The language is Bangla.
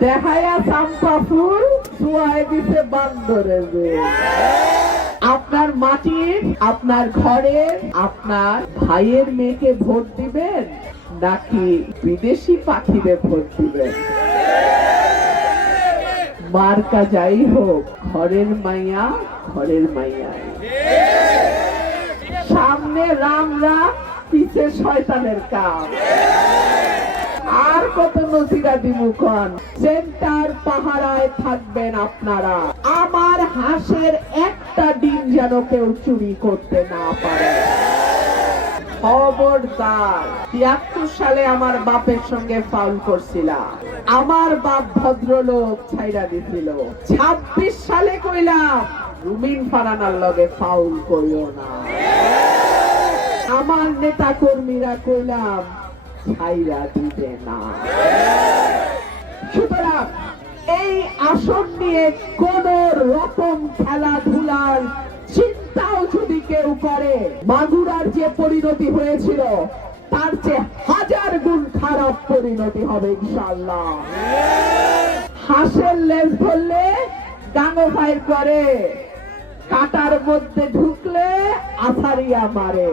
দেখায়া চাম্পা ফুল দিছে বান্দরে আপনার মাটির আপনার ঘরের আপনার ভাইয়ের মেয়েকে ভোট দিবেন নাকি বিদেশি পাখিরে ভোট দিবেন? মার্কা যাই হোক, ঘরের মাইয়া ঘরের মাইয়া। সামনে রাম রাম, পিছে শয়তানের কাম। কত সেন্টার পাহারায় থাকবেন আপনারা। আমার হাঁসের একটা ডিম যেন কেউ চুরি করতে না পারে। খবরদার, তিয়াত্তর সালে আমার বাপের সঙ্গে ফাউল করছিলাম। আমার বাপ ভদ্রলোক ছাইরা দিছিল। ছাব্বিশ সালে কইলাম, রুমিন ফারানার লগে ফাউল করিও না। আমার নেতা কর্মীরা কইলাম ছাইরা দিবে না। সুতরাং এই আসন নিয়ে কোন রকম খেলাধুলার চিন্তাও যদি কেউ করে, মাগুরার যে পরিণতি হয়েছিল, তার চেয়ে হাজার গুণ খারাপ পরিণতি হবে ইনশাল্লাহ হাঁসের লেজ ধরলে ডাঙো ফাইর করে, কাটার মধ্যে ঢুকলে আছারিয়া মারে।